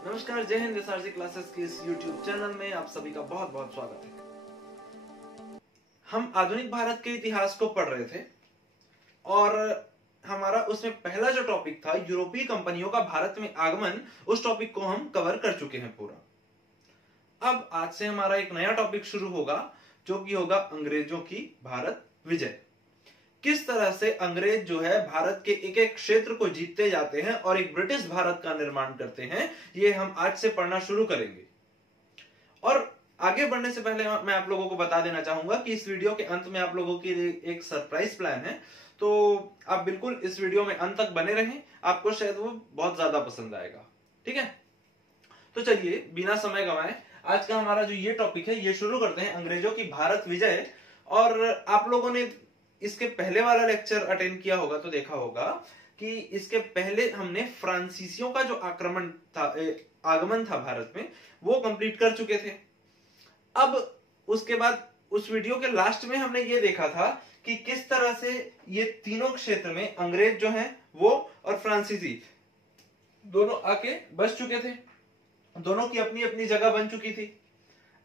नमस्कार, जय Hind. SRC classes के इस YouTube चैनल में आप सभी का बहुत बहुत स्वागत है। हम आधुनिक भारत के इतिहास को पढ़ रहे थे और हमारा उसमें पहला जो टॉपिक था यूरोपीय कंपनियों का भारत में आगमन, उस टॉपिक को हम कवर कर चुके हैं पूरा। अब आज से हमारा एक नया टॉपिक शुरू होगा जो कि होगा अंग्रेजों की भारत विजय। किस तरह से अंग्रेज जो है भारत के एक एक क्षेत्र को जीतते जाते हैं और एक ब्रिटिश भारत का निर्माण करते हैं, ये हम आज से पढ़ना शुरू करेंगे। और आगे बढ़ने से पहले मैं आप लोगों को बता देना चाहूंगा कि इस वीडियो के अंत में आप लोगों के लिए एक सरप्राइज प्लान है, तो आप बिल्कुल इस वीडियो में अंत तक बने रहें, आपको शायद वो बहुत ज्यादा पसंद आएगा। ठीक है, तो चलिए बिना समय गंवाए आज का हमारा जो ये टॉपिक है ये शुरू करते हैं, अंग्रेजों की भारत विजय। और आप लोगों ने इसके पहले वाला लेक्चर अटेंड किया होगा तो देखा होगा कि इसके पहले हमने फ्रांसीसियों का जो आगमन था भारत में, वो कंप्लीट कर चुके थे। अब उसके बाद उस वीडियो के लास्ट में हमने ये देखा था कि किस तरह से ये तीनों क्षेत्र में अंग्रेज जो हैं वो और फ्रांसीसी दोनों आके बस चुके थे, दोनों की अपनी अपनी जगह बन चुकी थी।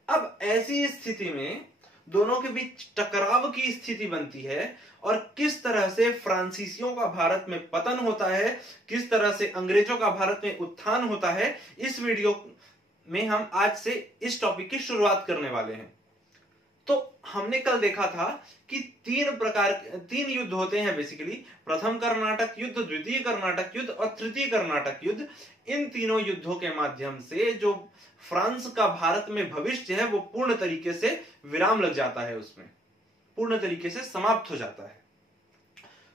अब ऐसी स्थिति में दोनों के बीच टकराव की स्थिति बनती है और किस तरह से फ्रांसीसियों का भारत में पतन होता है, किस तरह से अंग्रेजों का भारत में उत्थान होता है, इस वीडियो में हम आज से इस टॉपिक की शुरुआत करने वाले हैं। तो हमने कल देखा था कि तीन युद्ध होते हैं बेसिकली, प्रथम कर्नाटक युद्ध, द्वितीय कर्नाटक युद्ध और तृतीय कर्नाटक युद्ध। इन तीनों युद्धों के माध्यम से जो फ्रांस का भारत में भविष्य है वो पूर्ण तरीके से विराम लग जाता है, उसमें पूर्ण तरीके से समाप्त हो जाता है।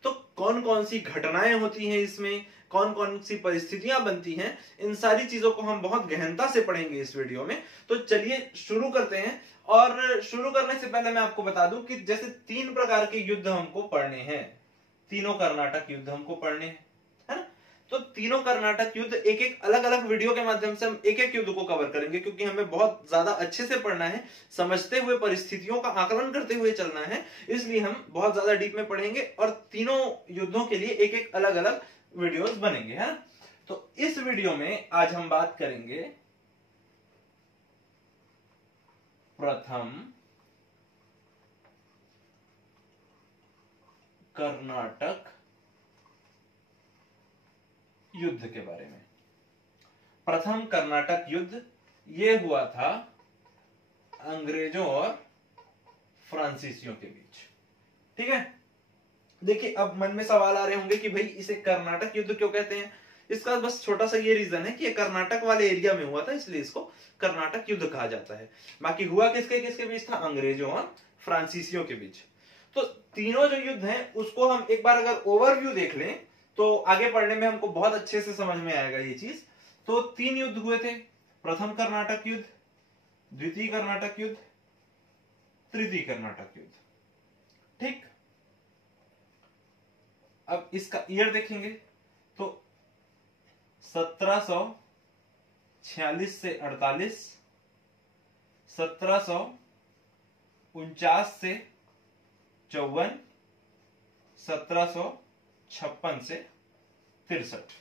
तो कौन कौन सी घटनाएं होती हैं इसमें, कौन कौन सी परिस्थितियां बनती हैं, इन सारी चीजों को हम बहुत गहनता से पढ़ेंगे इस वीडियो में। तो चलिए शुरू करते हैं। और शुरू करने से पहले मैं आपको बता दूं कि जैसे तीन प्रकार के युद्ध हमको पढ़ने हैं, तीनों कर्नाटक युद्ध हमको पढ़ने हैं, है ना? तो तीनों कर्नाटक युद्ध एक एक अलग अलग वीडियो के माध्यम से हम एक एक युद्ध को कवर करेंगे, क्योंकि हमें बहुत ज्यादा अच्छे से पढ़ना है, समझते हुए, परिस्थितियों का आकलन करते हुए चलना है, इसलिए हम बहुत ज्यादा डीप में पढ़ेंगे और तीनों युद्धों के लिए एक एक अलग अलग वीडियोस बनेंगे, है ना? तो इस वीडियो में आज हम बात करेंगे प्रथम कर्नाटक युद्ध के बारे में। प्रथम कर्नाटक युद्ध ये हुआ था अंग्रेजों और फ्रांसीसियों के बीच। ठीक है, देखिए अब मन में सवाल आ रहे होंगे कि भाई इसे कर्नाटक युद्ध क्यों कहते हैं। इसका बस छोटा सा ये रीजन है कि ये कर्नाटक वाले एरिया में हुआ था, इसलिए इसको कर्नाटक युद्ध कहा जाता है। बाकी हुआ किसके किसके बीच था? अंग्रेजों और फ्रांसीसियों के बीच। तो तीनों जो युद्ध हैं उसको हम एक बार अगर ओवरव्यू देख लें तो आगे पढ़ने में हमको बहुत अच्छे से समझ में आएगा ये चीज। तो तीन युद्ध हुए थे, प्रथम कर्नाटक युद्ध, द्वितीय कर्नाटक युद्ध, तृतीय कर्नाटक युद्ध। ठीक, अब इसका ईयर देखेंगे तो 1746 से 48, 1749 से 54, 1756 से 63।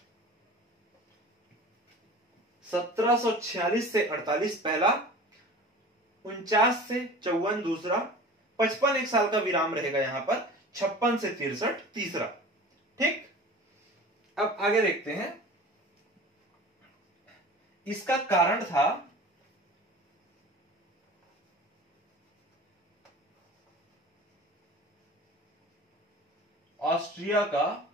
1746 से 48 पहला, 49 से 54 दूसरा, 55 एक साल का विराम रहेगा यहां पर, 56 से 63 तीसरा। ठीक, अब आगे देखते हैं। इसका कारण था ऑस्ट्रिया का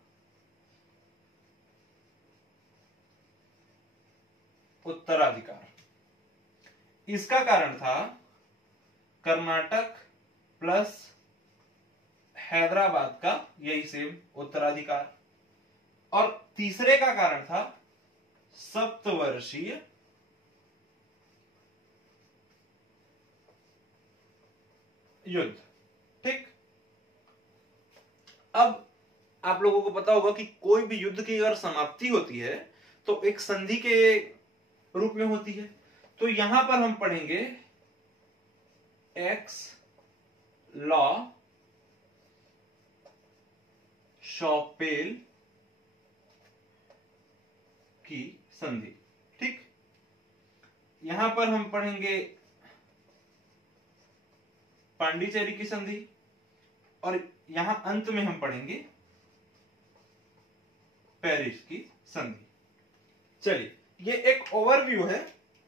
उत्तराधिकार। इसका कारण था कर्नाटक प्लस हैदराबाद का यही सेम उत्तराधिकार। और तीसरे का कारण था सप्तवर्षीय युद्ध। ठीक, अब आप लोगों को पता होगा कि कोई भी युद्ध की अगर समाप्ति होती है तो एक संधि के रूप में होती है। तो यहां पर हम पढ़ेंगे एक्स लॉ शॉपेल की संधि। ठीक, यहां पर हम पढ़ेंगे पांडिचेरी की संधि, और यहां अंत में हम पढ़ेंगे पेरिस की संधि। चलिए, ये एक ओवरव्यू है,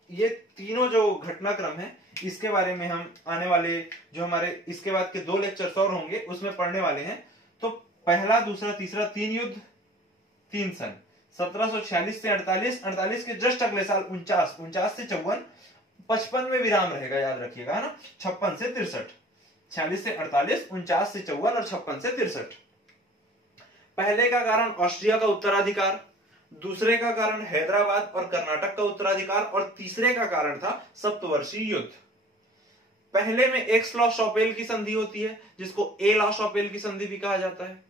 ये तीनों जो घटनाक्रम है इसके बारे में हम आने वाले जो हमारे इसके बाद के 2 लेक्चर्स और होंगे उसमें पढ़ने वाले हैं। तो पहला, दूसरा, तीसरा, 3 युद्ध, 3 सन, 1746 से 48, 48 के जस्ट अगले साल 49, 49 से 54, 55 में विराम रहेगा, याद रखिएगा, है ना, 56 से 63, 46 से 48, 49 से 54 और 56 से 63। पहले का कारण ऑस्ट्रिया का उत्तराधिकार, दूसरे का कारण हैदराबाद और कर्नाटक का उत्तराधिकार, और तीसरे का कारण था सप्तवर्षीय युद्ध। पहले में एक्स लॉ शॉपेल की संधि होती है, जिसको ए लॉ शॉपेल की संधि भी कहा जाता है,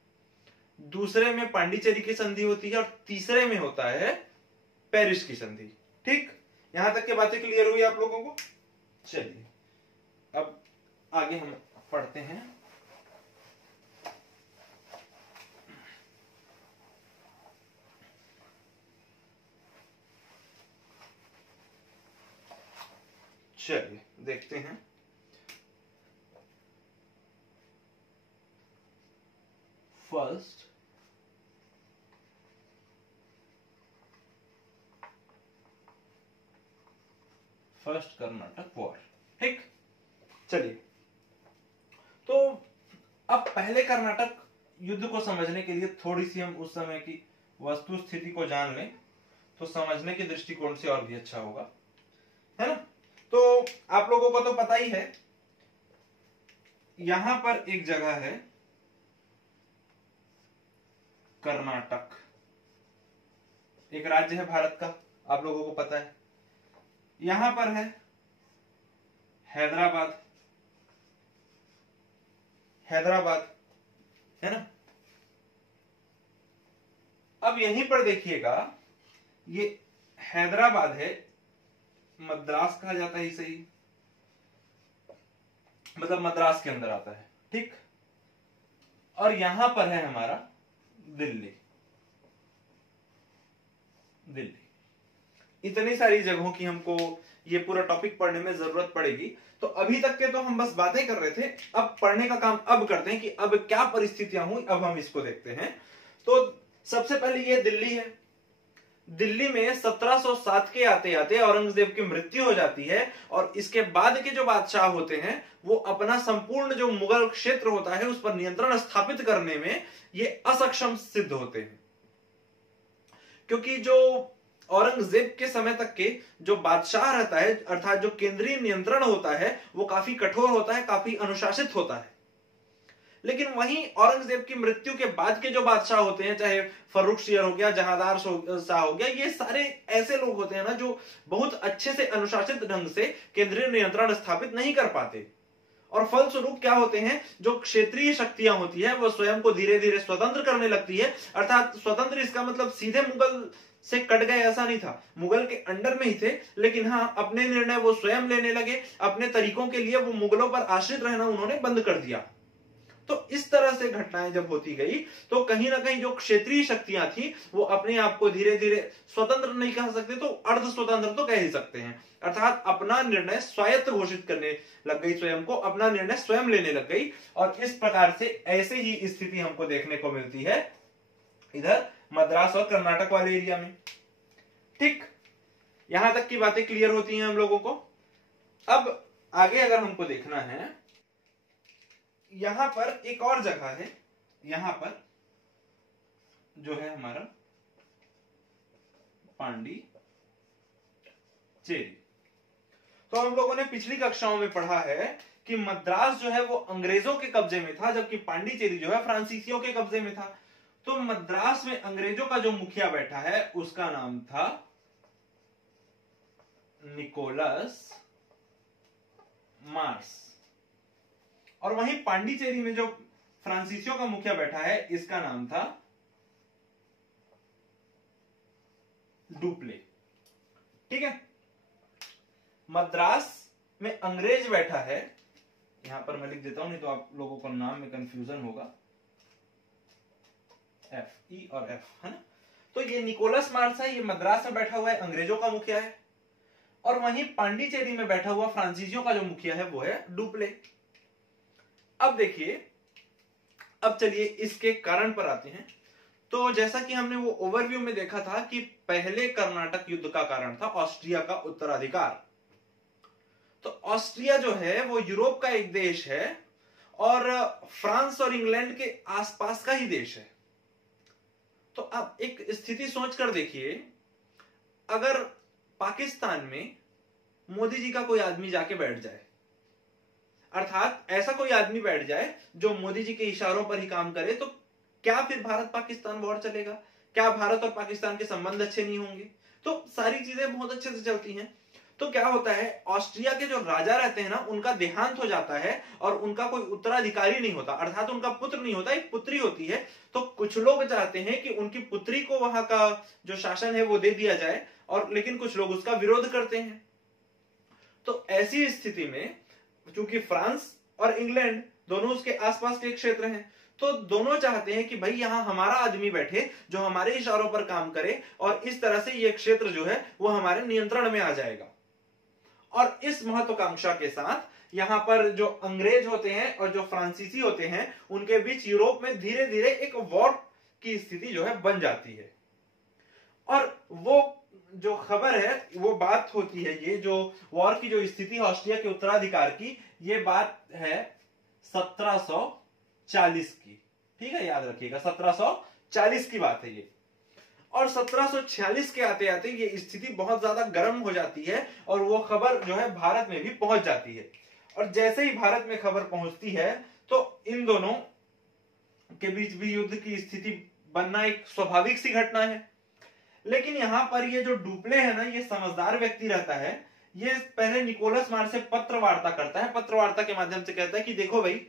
दूसरे में पांडिचेरी की संधि होती है, और तीसरे में होता है पेरिस की संधि। ठीक, यहां तक की बातें क्लियर हुई आप लोगों को? चलिए अब आगे हम पढ़ते हैं। चलिए देखते हैं। First Karnataka war. ठीक, चलिए, तो अब पहले कर्नाटक युद्ध को समझने के लिए थोड़ी सी हम उस समय की वस्तु स्थिति को जान लें तो समझने के दृष्टिकोण से और भी अच्छा होगा, है ना। तो आप लोगों को तो पता ही है, यहां पर एक जगह है कर्नाटक, एक राज्य है भारत का, आप लोगों को पता है। यहां पर है हैदराबाद, हैदराबाद, है ना। अब यहीं पर देखिएगा, ये हैदराबाद है, मद्रास कहा जाता है इसे ही, मतलब मद्रास के अंदर आता है। ठीक, और यहां पर है हमारा दिल्ली, दिल्ली। इतनी सारी जगहों की हमको ये पूरा टॉपिक पढ़ने में जरूरत पड़ेगी। तो अभी तक के तो हम बस बातें कर रहे थे, अब पढ़ने का काम अब करते हैं कि अब क्या परिस्थितियां हुई, अब हम इसको देखते हैं। तो सबसे पहले ये दिल्ली है। दिल्ली में 1707 के आते आते औरंगजेब की मृत्यु हो जाती है, और इसके बाद के जो बादशाह होते हैं वो अपना संपूर्ण जो मुगल क्षेत्र होता है उस पर नियंत्रण स्थापित करने में ये असक्षम सिद्ध होते हैं, क्योंकि जो औरंगजेब के समय तक के जो बादशाह रहता है, अर्थात जो केंद्रीय नियंत्रण होता है, वो काफी कठोर होता है, काफी अनुशासित होता है। लेकिन वहीं औरंगजेब की मृत्यु के बाद के जो बादशाह होते हैं, चाहे फर्रुखशियर हो गया, जहांदार शाह हो गया, ये सारे ऐसे लोग होते हैं ना जो बहुत अच्छे से अनुशासित ढंग से केंद्रीय नियंत्रण स्थापित नहीं कर पाते, और फलस्वरूप क्या होते हैं, जो क्षेत्रीय शक्तियां होती है वो स्वयं को धीरे धीरे स्वतंत्र करने लगती है। अर्थात स्वतंत्र इसका मतलब सीधे मुगल से कट गए ऐसा नहीं था, मुगल के अंडर में ही थे, लेकिन हाँ अपने निर्णय वो स्वयं लेने लगे, अपने तरीकों के लिए वो मुगलों पर आश्रित रहना उन्होंने बंद कर दिया। तो इस तरह से घटनाएं जब होती गई तो कहीं ना कहीं जो क्षेत्रीय शक्तियां थी वो अपने आप को धीरे धीरे स्वतंत्र नहीं कह सकते तो अर्ध स्वतंत्र तो कह ही सकते हैं, अर्थात अपना निर्णय स्वायत्त घोषित करने लग गई, स्वयं को अपना निर्णय स्वयं लेने लग गई। और इस प्रकार से ऐसे ही स्थिति हमको देखने को मिलती है इधर मद्रास और कर्नाटक वाले एरिया में। ठीक, यहां तक की बातें क्लियर होती हैं हम लोगों को। अब आगे अगर हमको देखना है, यहां पर एक और जगह है, यहां पर जो है हमारा पांडिचेरी। तो हम लोगों ने पिछली कक्षाओं में पढ़ा है कि मद्रास जो है वो अंग्रेजों के कब्जे में था, जबकि पांडिचेरी जो है फ्रांसीसियों के कब्जे में था। तो मद्रास में अंग्रेजों का जो मुखिया बैठा है उसका नाम था निकोलस मार्स, और वहीं पांडिचेरी में जो फ्रांसीसियों का मुखिया बैठा है इसका नाम था डुप्ले। ठीक है, मद्रास में अंग्रेज बैठा है, यहां पर मैं लिख देता हूं नहीं तो आप लोगों को नाम में कंफ्यूजन होगा, एफ, ई और एफ, है ना। तो ये निकोलस मार्स है, ये मद्रास में बैठा हुआ है, अंग्रेजों का मुखिया है। और वहीं पांडिचेरी में बैठा हुआ फ्रांसीसियों का जो मुखिया है वो है डुप्ले। अब देखिए, अब चलिए इसके कारण पर आते हैं। तो जैसा कि हमने वो ओवरव्यू में देखा था कि पहले कर्नाटक युद्ध का कारण था ऑस्ट्रिया का उत्तराधिकार। तो ऑस्ट्रिया जो है वो यूरोप का एक देश है और फ्रांस और इंग्लैंड के आसपास का ही देश है। तो अब एक स्थिति सोचकर देखिए, अगर पाकिस्तान में मोदी जी का कोई आदमी जाके बैठ जाए, अर्थात ऐसा कोई आदमी बैठ जाए जो मोदी जी के इशारों पर ही काम करे, तो क्या फिर भारत पाकिस्तान वॉर चलेगा? क्या भारत और पाकिस्तान के संबंध अच्छे नहीं होंगे? तो सारी चीजें बहुत अच्छे से चलती हैं। तो क्या होता है, ऑस्ट्रिया के जो राजा रहते हैं ना, उनका देहांत हो जाता है और उनका कोई उत्तराधिकारी नहीं होता, अर्थात उनका पुत्र नहीं होता, एक पुत्री होती है। तो कुछ लोग चाहते हैं कि उनकी पुत्री को वहां का जो शासन है वो दे दिया जाए, और लेकिन कुछ लोग उसका विरोध करते हैं। तो ऐसी स्थिति में चूंकि फ्रांस और इंग्लैंड दोनों उसके आसपास के क्षेत्र हैं, तो दोनों चाहते हैं कि भाई यहां हमारा आदमी बैठे जो हमारे इशारों पर काम करे, और इस तरह से ये क्षेत्र जो है वो हमारे नियंत्रण में आ जाएगा। और इस महत्वाकांक्षा के साथ यहां पर जो अंग्रेज होते हैं और जो फ्रांसीसी होते हैं, उनके बीच यूरोप में धीरे धीरे एक वॉर की स्थिति जो है बन जाती है। और वो जो खबर है, वो बात होती है, ये जो वॉर की जो स्थिति है ऑस्ट्रिया के उत्तराधिकार की, ये बात है 1740 की। ठीक है, याद रखिएगा 1740 की बात है ये। और 1746 के आते आते ये स्थिति बहुत ज्यादा गर्म हो जाती है और वो खबर जो है भारत में भी पहुंच जाती है। और जैसे ही भारत में खबर पहुंचती है तो इन दोनों के बीच भी युद्ध की स्थिति बनना एक स्वाभाविक सी घटना है। लेकिन यहां पर ये जो डुप्ले है ना, ये समझदार व्यक्ति रहता है। ये पहले निकोलस मार से पत्र वार्ता करता है, पत्र वार्ता के माध्यम से कहता है कि देखो भाई,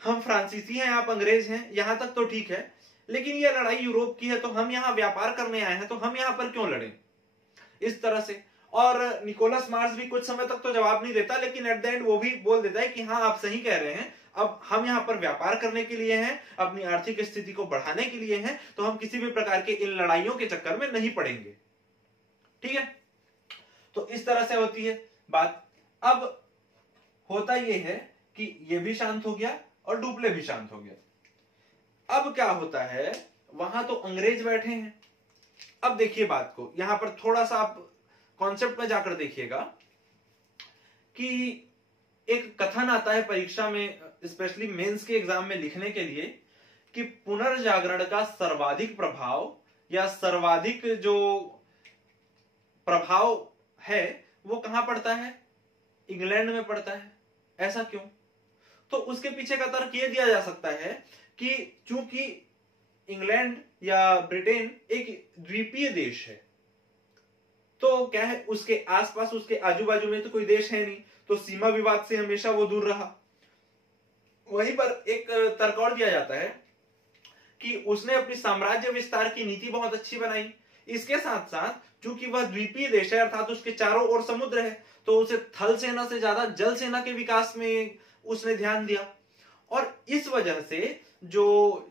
हम फ्रांसीसी हैं, आप अंग्रेज हैं, यहां तक तो ठीक है, लेकिन ये लड़ाई यूरोप की है, तो हम यहां व्यापार करने आए हैं, तो हम यहां पर क्यों लड़ें, इस तरह से। और निकोलस मार्स भी कुछ समय तक तो जवाब नहीं देता, लेकिन एट द एंड वो भी बोल देता है कि हाँ आप सही कह रहे हैं, अब हम यहां पर व्यापार करने के लिए हैं, अपनी आर्थिक स्थिति को बढ़ाने के लिए हैं, तो हम किसी भी प्रकार के इन लड़ाइयों के चक्कर में नहीं पड़ेंगे। ठीक है, तो इस तरह से होती है बात। अब होता यह है कि ये भी शांत हो गया और डुप्ले भी शांत हो गया। अब क्या होता है, वहां तो अंग्रेज बैठे हैं। अब देखिए बात को, यहां पर थोड़ा सा आप कॉन्सेप्ट में जाकर देखिएगा कि एक कथन आता है परीक्षा में, स्पेशली मेंस के एग्जाम में लिखने के लिए, कि पुनर्जागरण का सर्वाधिक प्रभाव या सर्वाधिक जो प्रभाव है वो कहां पड़ता है, इंग्लैंड में पड़ता है। ऐसा क्यों? तो उसके पीछे का तर्क यह दिया जा सकता है कि चूंकि इंग्लैंड या ब्रिटेन एक द्वीपीय देश है, तो क्या है, उसके आसपास उसके आजू बाजू में तो कोई देश है नहीं, तो सीमा विवाद से हमेशा वो दूर रहा। वहीं पर एक तर्क और दिया जाता है कि उसने अपनी साम्राज्य विस्तार की नीति बहुत अच्छी बनाई। इसके साथ साथ चूंकि वह द्वीपीय देश है, अर्थात उसके चारों ओर समुद्र है, तो उसे थल सेना से ज्यादा जल सेना के विकास में उसने ध्यान दिया। और इस वजह से जो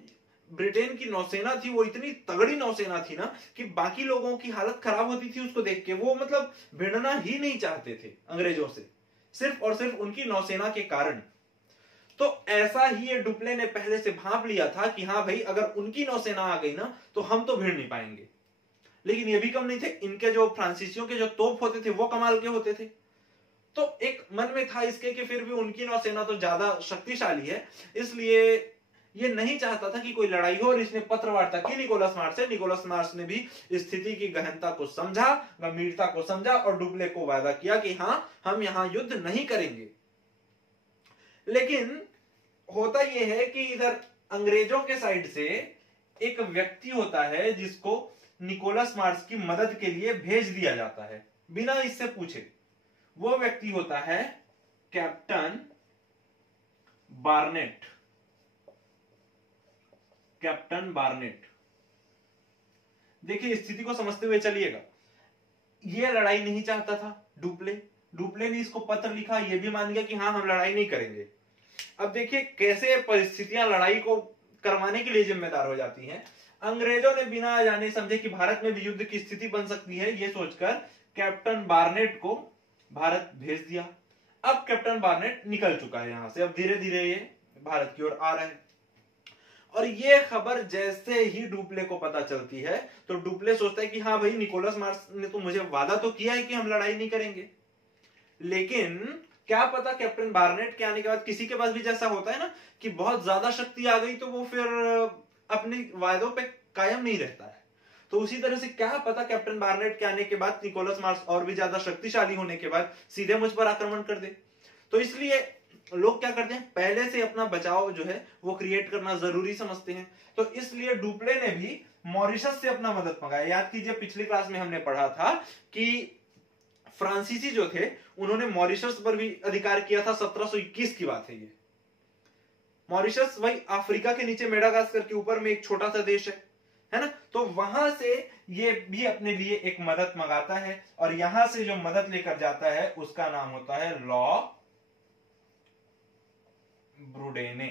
ब्रिटेन की नौसेना थी वो इतनी तगड़ी नौसेना थी ना कि बाकी लोगों की हालत खराब होती थी उसको देख के। वो मतलब भिड़ना ही नहीं चाहते थे अंग्रेजों से, सिर्फ और सिर्फ उनकी नौसेना के कारण। तो ऐसा ही ये डुप्ले ने पहले से भांप लिया था कि हाँ भाई, अगर उनकी नौसेना आ गई ना तो हम तो भिड़ नहीं पाएंगे। लेकिन ये भी कम नहीं थे, इनके जो फ्रांसीसियों के जो तोप होते थे वो कमाल के होते थे। तो एक मन में था इसके कि फिर भी उनकी नौसेना तो ज्यादा शक्तिशाली है, इसलिए ये नहीं चाहता था कि कोई लड़ाई हो, और इसने पत्र वार्ता की निकोलस मार्स से। निकोलस मार्स ने भी स्थिति की गहनता को समझा, गंभीरता को समझा और डुप्ले को वादा किया कि हाँ हम यहां युद्ध नहीं करेंगे। लेकिन होता यह है कि इधर अंग्रेजों के साइड से एक व्यक्ति होता है जिसको निकोलस मार्स की मदद के लिए भेज दिया जाता है बिना इससे पूछे। वो व्यक्ति होता है कैप्टन बार्नेट। कैप्टन बार्नेट, देखिए स्थिति को समझते हुए चलिएगा। ये लड़ाई नहीं चाहता था डुप्ले ने इसको पत्र लिखा, ये भी मान गया कि हाँ हम लड़ाई नहीं करेंगे। अब देखिए कैसे परिस्थितियां लड़ाई को करवाने के लिए जिम्मेदार हो जाती हैं। अंग्रेजों ने बिना जाने समझे कि भारत में भी युद्ध की स्थिति बन सकती है, ये सोचकर कैप्टन बार्नेट को भारत भेज दिया। अब कैप्टन बार्नेट निकल चुका है यहां से, अब धीरे धीरे ये भारत की ओर आ रहा है। और ये खबर जैसे ही डुप्ले को पता चलती है तो डुप्ले सोचता है कि हाँ भाई, निकोलस मार्स ने तो मुझे वादा तो किया है कि हम लड़ाई नहीं करेंगे, लेकिन क्या पता कैप्टन बार्नेट के आने के बाद किसी के पास भी जैसा होता है ना कि बहुत ज्यादा शक्ति आ गई तो वो फिर अपने वायदों पे कायम नहीं रहता है। तो उसी तरह से क्या पता कैप्टन बार्नेट के आने के बाद निकोलस मार्स और भी ज्यादा शक्तिशाली होने के बाद सीधे मुझ पर आक्रमण कर दे। तो इसलिए लोग क्या करते हैं, पहले से अपना बचाव जो है वो क्रिएट करना जरूरी समझते हैं। तो इसलिए डुप्ले ने भी मॉरिशस से अपना मदद मंगाया। याद कीजिए पिछली क्लास में हमने पढ़ा था कि फ्रांसीसी जो थे उन्होंने मॉरिशस पर भी अधिकार किया था। 1721 की बात है ये। मॉरिशस वही अफ्रीका के नीचे मेडागास्कर के ऊपर में एक छोटा सा देश है ना। तो वहां से ये भी अपने लिए एक मदद मंगाता है और यहां से जो मदद लेकर जाता है उसका नाम होता है लॉ ब्रूडेने।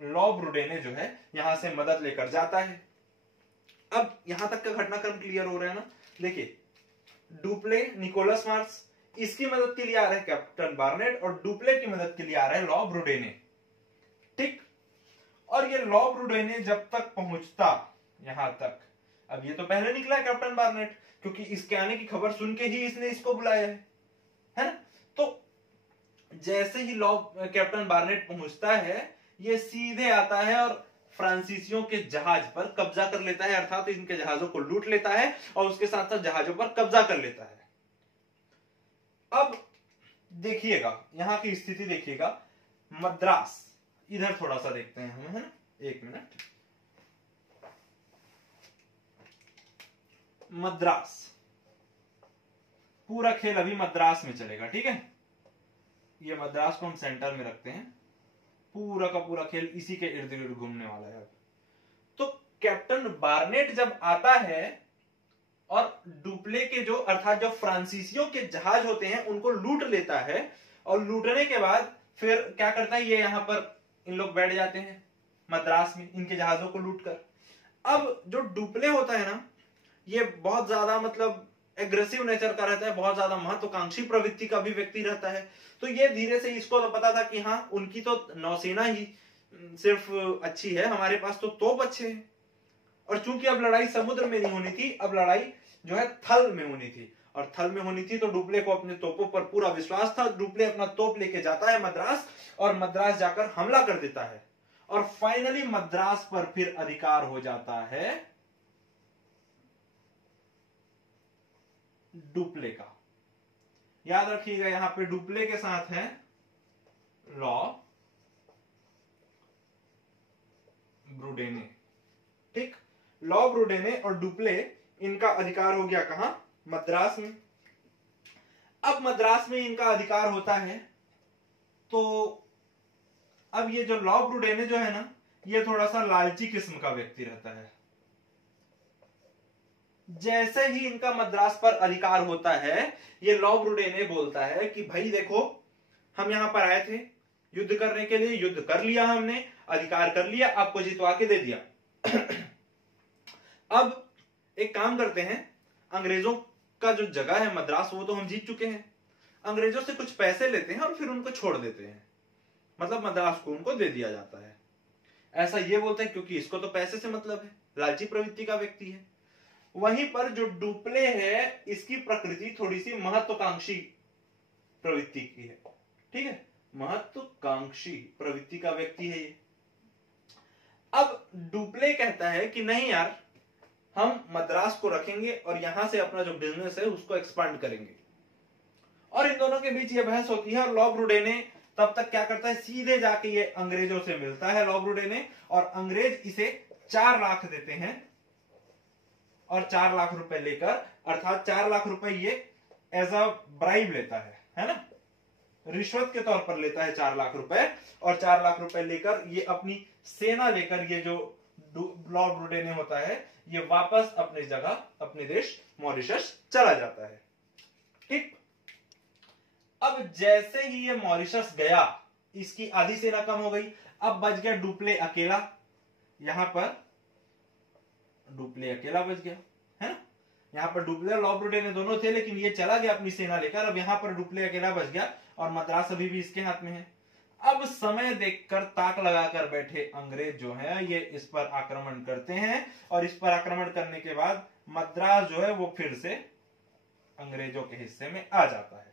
लॉ ब्रूडेने जो है यहां से मदद लेकर जाता है। अब यहां तक का घटनाक्रम क्लियर हो रहा है ना। देखिए, डुप्ले, निकोलस मार्स, इसकी मदद के लिए आ रहा है कैप्टन बार्नेट और डुप्ले की मदद के लिए आ रहा है लॉ ब्रूडेने। ठीक। और ये लॉ ब्रूडेने जब तक पहुंचता यहां तक, अब ये तो पहले निकला है कैप्टन बार्नेट, क्योंकि इसके आने की खबर सुन के ही इसने इसको बुलाया है ना। तो जैसे ही लॉ कैप्टन बार्नेट पहुंचता है ये सीधे आता है और फ्रांसीसियों के जहाज पर कब्जा कर लेता है, अर्थात इनके जहाजों को लूट लेता है और उसके साथ साथ जहाजों पर कब्जा कर लेता है। अब देखिएगा यहां की स्थिति, देखिएगा मद्रास, इधर थोड़ा सा देखते हैं हम, है ना, एक मिनट। मद्रास, पूरा खेल अभी मद्रास में चलेगा, ठीक है। ये मद्रास को हम सेंटर में रखते हैं, पूरा का पूरा खेल इसी के इर्द गिर्द घूमने वाला है। तो कैप्टन बार्नेट जब आता है और डुप्ले के जो, अर्थात जो फ्रांसीसियों के जहाज होते हैं उनको लूट लेता है और लूटने के बाद फिर क्या करता है, ये यहां पर इन लोग बैठ जाते हैं मद्रास में इनके जहाजों को लूटकर। अब जो डुप्ले होता है ना, ये बहुत ज्यादा मतलब एग्रेसिव नेचर का रहता है, बहुत ज्यादा महत्वाकांक्षी प्रवृत्ति का भी व्यक्ति रहता है। तो ये धीरे से इसको तो पता था कि हाँ उनकी तो नौसेना ही सिर्फ अच्छी है, हमारे पास तो तोप अच्छे हैं। और चूंकि अब लड़ाई समुद्र में नहीं होनी थी, अब लड़ाई जो है थल में होनी थी, और थल में होनी थी तो डुप्ले को अपने तोपों पर पूरा विश्वास था। डुप्ले अपना तोप लेके जाता है मद्रास और मद्रास जाकर हमला कर देता है और फाइनली मद्रास पर फिर अधिकार हो जाता है डुप्ले का। याद रखिएगा यहां पे डुप्ले के साथ है लॉ ब्रूडेने। ठीक, लॉ ब्रूडेने और डुप्ले, इनका अधिकार हो गया कहां, मद्रास में। अब मद्रास में इनका अधिकार होता है तो अब ये जो लॉ ब्रूडेने जो है ना, ये थोड़ा सा लालची किस्म का व्यक्ति रहता है। जैसे ही इनका मद्रास पर अधिकार होता है ये लॉ ब्रूडेने बोलता है कि भाई देखो, हम यहां पर आए थे युद्ध करने के लिए, युद्ध कर लिया हमने, अधिकार कर लिया, आपको जितवा के दे दिया। अब एक काम करते हैं, अंग्रेजों का जो जगह है मद्रास वो तो हम जीत चुके हैं, अंग्रेजों से कुछ पैसे लेते हैं और फिर उनको छोड़ देते हैं, मतलब मद्रास को उनको दे दिया जाता है। ऐसा ये बोलते हैं क्योंकि इसको तो पैसे से मतलब है, लालची प्रवृत्ति का व्यक्ति है। वहीं पर जो डुप्ले है इसकी प्रकृति थोड़ी सी महत्वाकांक्षी प्रवृत्ति की है, ठीक है, महत्वाकांक्षी प्रवृत्ति का व्यक्ति है ये। अब डुप्ले कहता है कि नहीं यार, हम मद्रास को रखेंगे और यहां से अपना जो बिजनेस है उसको एक्सपांड करेंगे। और इन दोनों के बीच ये बहस होती है और लॉ ब्रूडेने तब तक क्या करता है, सीधे जाके ये अंग्रेजों से मिलता है लॉ ब्रूडेने, और अंग्रेज इसे 4 लाख देते हैं और 4 लाख रुपए लेकर, अर्थात 4 लाख रुपए ये एज अ ब्राइब लेता है ना, रिश्वत के तौर पर लेता है 4 लाख रुपए, और 4 लाख रुपए लेकर ये अपनी सेना लेकर ये जो लॉ ब्रूडेने होता है ये वापस अपनी जगह, अपने देश मॉरिशस चला जाता है। ठीक, अब जैसे ही ये मॉरिशस गया इसकी आधी सेना कम हो गई, अब बच गया डुप्ले अकेला, यहां पर डुप्ले अकेला बच गया है ना। यहाँ पर डुप्ले और लॉ ब्रूटे दोनों थे, लेकिन ये चला गया अपनी सेना लेकर। अब यहाँ पर डुप्ले अकेला बच गया और मद्रास अभी भी इसके हाथ में है। अब समय देखकर ताक लगाकर बैठे अंग्रेज जो है ये इस पर आक्रमण करते हैं, और इस पर आक्रमण करने के बाद मद्रास जो है वो फिर से अंग्रेजों के हिस्से में आ जाता है।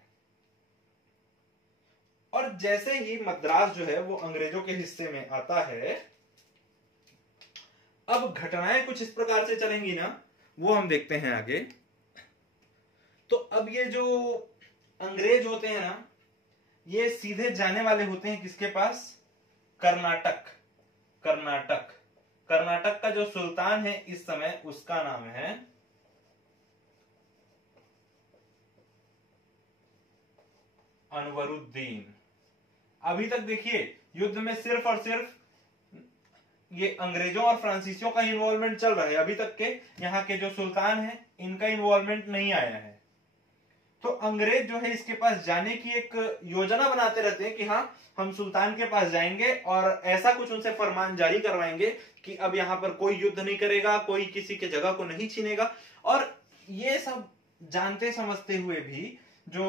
और जैसे ही मद्रास जो है वो अंग्रेजों के हिस्से में आता है, अब घटनाएं कुछ इस प्रकार से चलेंगी ना, वो हम देखते हैं आगे। तो अब ये जो अंग्रेज होते हैं ना, ये सीधे जाने वाले होते हैं किसके पास? कर्नाटक। कर्नाटक कर्नाटक का जो सुल्तान है इस समय, उसका नाम है अनवरुद्दीन। अभी तक देखिए युद्ध में सिर्फ और सिर्फ ये अंग्रेजों और फ्रांसीसियों का इन्वॉल्वमेंट चल रहा है। अभी तक के यहाँ के जो सुल्तान है इनका इन्वॉल्वमेंट नहीं आया है। तो अंग्रेज जो है इसके पास जाने की एक योजना बनाते रहते हैं कि हाँ हम सुल्तान के पास जाएंगे और ऐसा कुछ उनसे फरमान जारी करवाएंगे कि अब यहाँ पर कोई युद्ध नहीं करेगा, कोई किसी के जगह को नहीं छीनेगा। और ये सब जानते समझते हुए भी जो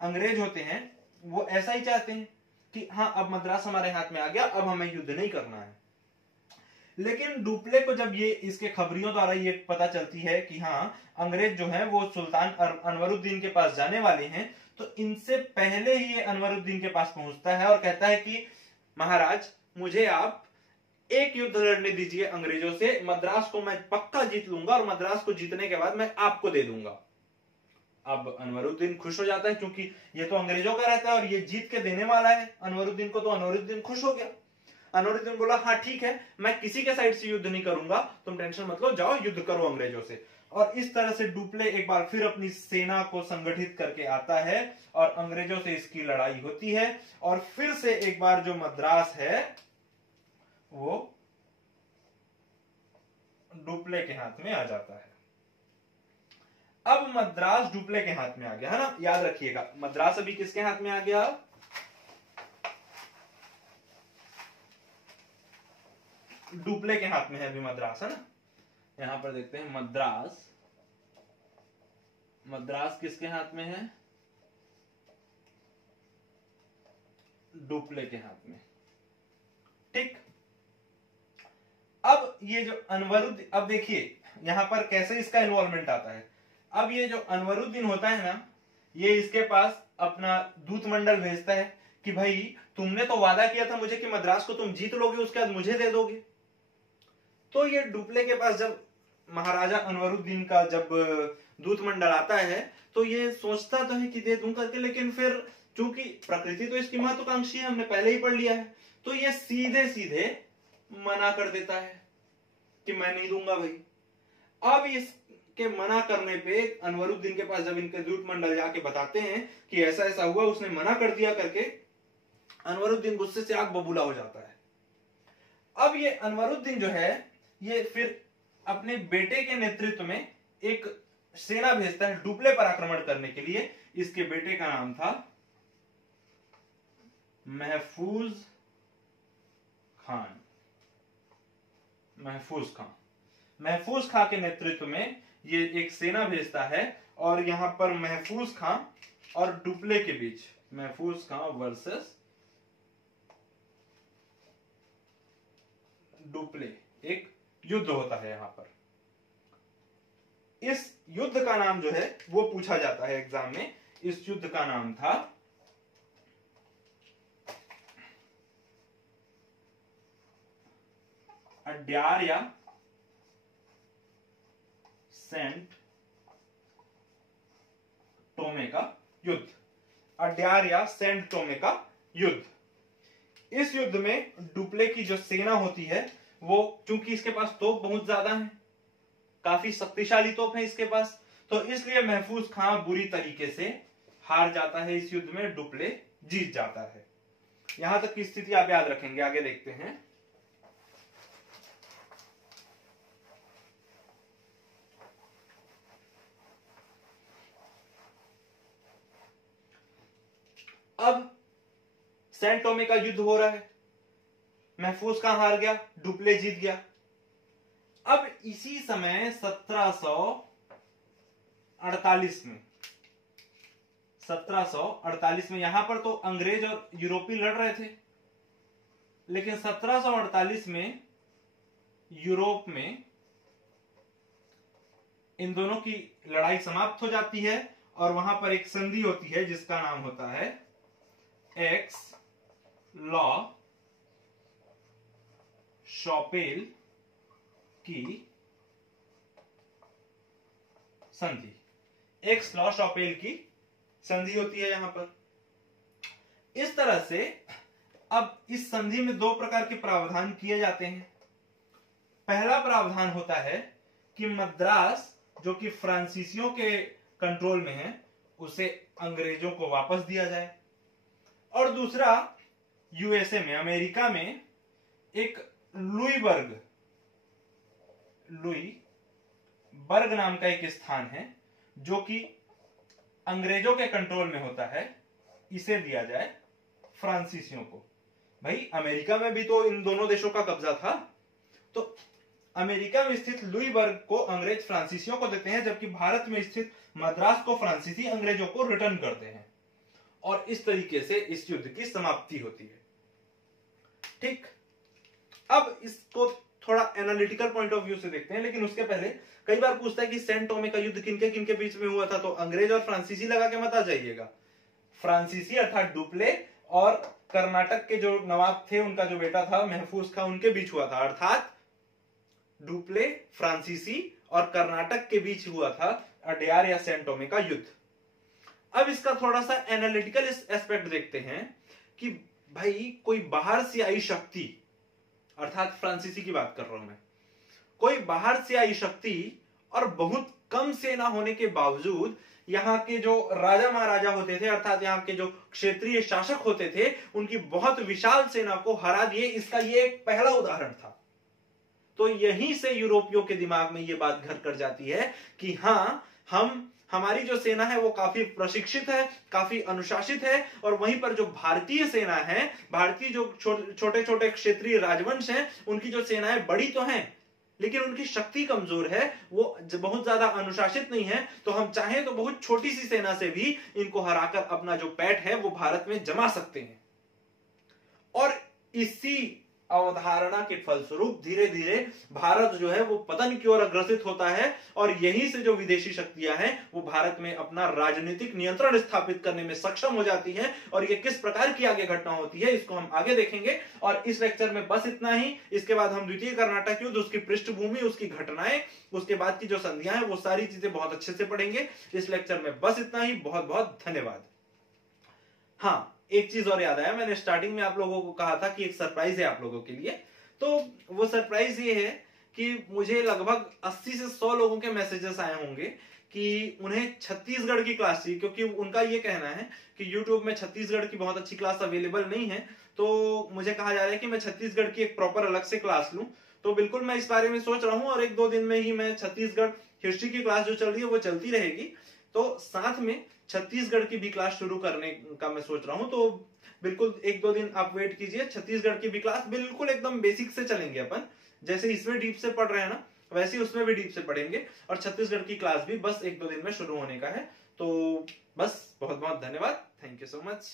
अंग्रेज होते हैं वो ऐसा ही चाहते हैं कि हाँ अब मद्रास हमारे हाथ में आ गया, अब हमें युद्ध नहीं करना है। लेकिन डुप्ले को जब ये इसके खबरियों द्वारा ये पता चलती है कि हाँ अंग्रेज जो है वो सुल्तान अनवरुद्दीन के पास जाने वाले हैं, तो इनसे पहले ही ये अनवरुद्दीन के पास पहुंचता है और कहता है कि महाराज मुझे आप एक युद्ध लड़ने दीजिए अंग्रेजों से, मद्रास को मैं पक्का जीत लूंगा और मद्रास को जीतने के बाद मैं आपको दे दूंगा। अब अनवरुद्दीन खुश हो जाता है क्योंकि ये तो अंग्रेजों का रहता है और ये जीत के देने वाला है अनवरुद्दीन को, तो अनवरुद्दीन खुश हो गया। अनवरुद्दीन बोला हाँ ठीक है, मैं किसी के साइड से युद्ध नहीं करूंगा, तुम टेंशन मत लो, जाओ युद्ध करो अंग्रेजों से। और इस तरह से डुप्ले एक बार फिर अपनी सेना को संगठित करके आता है और अंग्रेजों से इसकी लड़ाई होती है और फिर से एक बार जो मद्रास है वो डुप्ले के हाथ में आ जाता है। अब मद्रास डुप्ले के हाथ में आ गया है ना, याद रखिएगा मद्रास अभी किसके हाथ में आ गया? डुप्ले के हाथ में है अभी मद्रास, है ना। यहां पर देखते हैं मद्रास, मद्रास किसके हाथ में है? डुप्ले के हाथ में। ठीक, अब ये जो अनवरुद्दीन, अब देखिए यहां पर कैसे इसका इन्वॉल्वमेंट आता है। अब ये जो अनवरुद्दीन होता है ना, ये इसके पास अपना दूत मंडल भेजता है कि भाई तुमने तो वादा किया था मुझे कि मद्रास को तुम जीत लोगे, उसके बाद मुझे दे दोगे। तो ये डुप्ले के पास जब महाराजा अनवरुद्दीन का जब दूत मंडल आता है तो ये सोचता तो है कि दे दूं करके, लेकिन फिर चूंकि प्रकृति तो इसकी महत्वाकांक्षी है, हमने पहले ही पढ़ लिया है, तो ये सीधे सीधे मना कर देता है कि मैं नहीं दूंगा भाई। अब इसके मना करने पे अनवरुद्दीन के पास जब इनके दूत मंडल जाके बताते हैं कि ऐसा ऐसा हुआ, उसने मना कर दिया करके, अनवरुद्दीन गुस्से से आग बबूला हो जाता है। अब ये अनवरुद्दीन जो है ये फिर अपने बेटे के नेतृत्व में एक सेना भेजता है डुप्ले पर आक्रमण करने के लिए। इसके बेटे का नाम था महफूज खान। महफूज खान, महफूज खां के नेतृत्व में ये एक सेना भेजता है और यहां पर महफूज खां और डुप्ले के बीच, महफूज खां वर्सेस डुप्ले, एक युद्ध होता है यहां पर। इस युद्ध का नाम जो है वो पूछा जाता है एग्जाम में। इस युद्ध का नाम था अड्यार या सेंट टोमे का युद्ध। अड्यार या सेंट टोमे का युद्ध। इस युद्ध में डुप्ले की जो सेना होती है वो, चूंकि इसके पास तोप बहुत ज्यादा है, काफी शक्तिशाली तोप है इसके पास, तो इसलिए महफूज खां बुरी तरीके से हार जाता है इस युद्ध में, डुप्ले जीत जाता है। यहां तक की स्थिति आप याद रखेंगे, आगे देखते हैं। अब सेंट टोमे का युद्ध हो रहा है, महफूज खां हार गया, डुप्ले जीत गया। अब इसी समय 1700 1748 में 1748 में यहां पर तो अंग्रेज और यूरोपी लड़ रहे थे, लेकिन 1748 में यूरोप में इन दोनों की लड़ाई समाप्त हो जाती है और वहां पर एक संधि होती है जिसका नाम होता है एक्स लॉ शॉपेल की संधि। एक्स लॉ शॉपेल की संधि होती है यहां पर। इस तरह से अब इस संधि में दो प्रकार के प्रावधान किए जाते हैं। पहला प्रावधान होता है कि मद्रास जो कि फ्रांसीसियों के कंट्रोल में है उसे अंग्रेजों को वापस दिया जाए, और दूसरा यूएसए में, अमेरिका में एक लुईबर्ग नाम का एक स्थान है जो कि अंग्रेजों के कंट्रोल में होता है, इसे दिया जाए फ्रांसीसियों को। भाई अमेरिका में भी तो इन दोनों देशों का कब्जा था, तो अमेरिका में स्थित लुईबर्ग को अंग्रेज फ्रांसीसियों को देते हैं, जबकि भारत में स्थित मद्रास को फ्रांसीसी अंग्रेजों को रिटर्न करते हैं, और इस तरीके से इस युद्ध की समाप्ति होती है। ठीक, अब इसको थोड़ा एनालिटिकल पॉइंट ऑफ व्यू से देखते हैं, लेकिन उसके पहले कई बार पूछता है कि सैन टोमे का युद्ध किनके किनके बीच में हुआ था, तो अंग्रेज और फ्रांसीसी लगा के मत आ जाइएगा। फ्रांसीसी अर्थात डुप्ले और कर्नाटक के जो नवाब थे उनका जो बेटा था महफूज खां, उनके बीच हुआ था, अर्थात डुप्ले, फ्रांसीसी और कर्नाटक के बीच हुआ था अडयार या सैन टोमे का युद्ध। अब इसका थोड़ा सा एनालिटिकल एस्पेक्ट देखते हैं कि भाई कोई बाहर से आई शक्ति, अर्थात फ्रांसीसी की बात कर रहा हूं मैं, कोई बाहर से आई शक्ति और बहुत कम सेना होने के बावजूद यहाँ के जो राजा महाराजा होते थे, अर्थात यहाँ के जो क्षेत्रीय शासक होते थे, उनकी बहुत विशाल सेना को हरा दिए। इसका ये एक पहला उदाहरण था। तो यहीं से यूरोपियों के दिमाग में ये बात घर कर जाती है कि हाँ, हमारी जो सेना है वो काफी प्रशिक्षित है, काफी अनुशासित है, और वहीं पर जो भारतीय सेना है, भारतीय जो छोटे छोटे क्षेत्रीय राजवंश हैं, उनकी जो सेनाएं बड़ी तो हैं लेकिन उनकी शक्ति कमजोर है, वो बहुत ज्यादा अनुशासित नहीं है, तो हम चाहें तो बहुत छोटी सी सेना से भी इनको हराकर अपना जो पैठ है वो भारत में जमा सकते हैं। और इसी अवधारणा के फलस्वरूप धीरे धीरे भारत जो है वो पतन की ओर अग्रसित होता है, और यहीं से जो विदेशी शक्तियां हैं वो भारत में अपना राजनीतिक नियंत्रण स्थापित करने में सक्षम हो जाती हैं। और ये किस प्रकार की आगे घटना होती है इसको हम आगे देखेंगे। और इस लेक्चर में बस इतना ही। इसके बाद हम द्वितीय कर्नाटक युद्ध, उसकी पृष्ठभूमि, उसकी घटनाएं, उसके बाद की जो संधियां हैं, वो सारी चीजें बहुत अच्छे से पढ़ेंगे। इस लेक्चर में बस इतना ही। बहुत बहुत धन्यवाद। हाँ, एक चीज और याद आया, मैंने स्टार्टिंग में आप लोगों को कहा था कि एक सरप्राइज है आप लोगों के लिए। तो वो सरप्राइज ये है कि मुझे लगभग 80 से 100 लोगों के मैसेजेस आए होंगे कि उन्हें छत्तीसगढ़ की क्लास चाहिए, क्योंकि उनका ये कहना है कि YouTube में छत्तीसगढ़ की बहुत अच्छी क्लास अवेलेबल नहीं है। तो मुझे कहा जा रहा है कि मैं छत्तीसगढ़ की एक प्रॉपर अलग से क्लास लूं। तो बिल्कुल मैं इस बारे में सोच रहा हूं, और 1-2 दिन में ही मैं छत्तीसगढ़ हिस्ट्री की क्लास जो चल रही है वो चलती रहेगी। तो साथ में छत्तीसगढ़ की भी क्लास शुरू करने का मैं सोच रहा हूं। तो बिल्कुल 1-2 दिन आप वेट कीजिए। छत्तीसगढ़ की भी क्लास बिल्कुल एकदम बेसिक से चलेंगे अपन, जैसे इसमें डीप से पढ़ रहे हैं ना, वैसे ही उसमें भी डीप से पढ़ेंगे। और छत्तीसगढ़ की क्लास भी बस 1-2 दिन में शुरू होने का है। तो बस बहुत बहुत धन्यवाद। Thank you so much.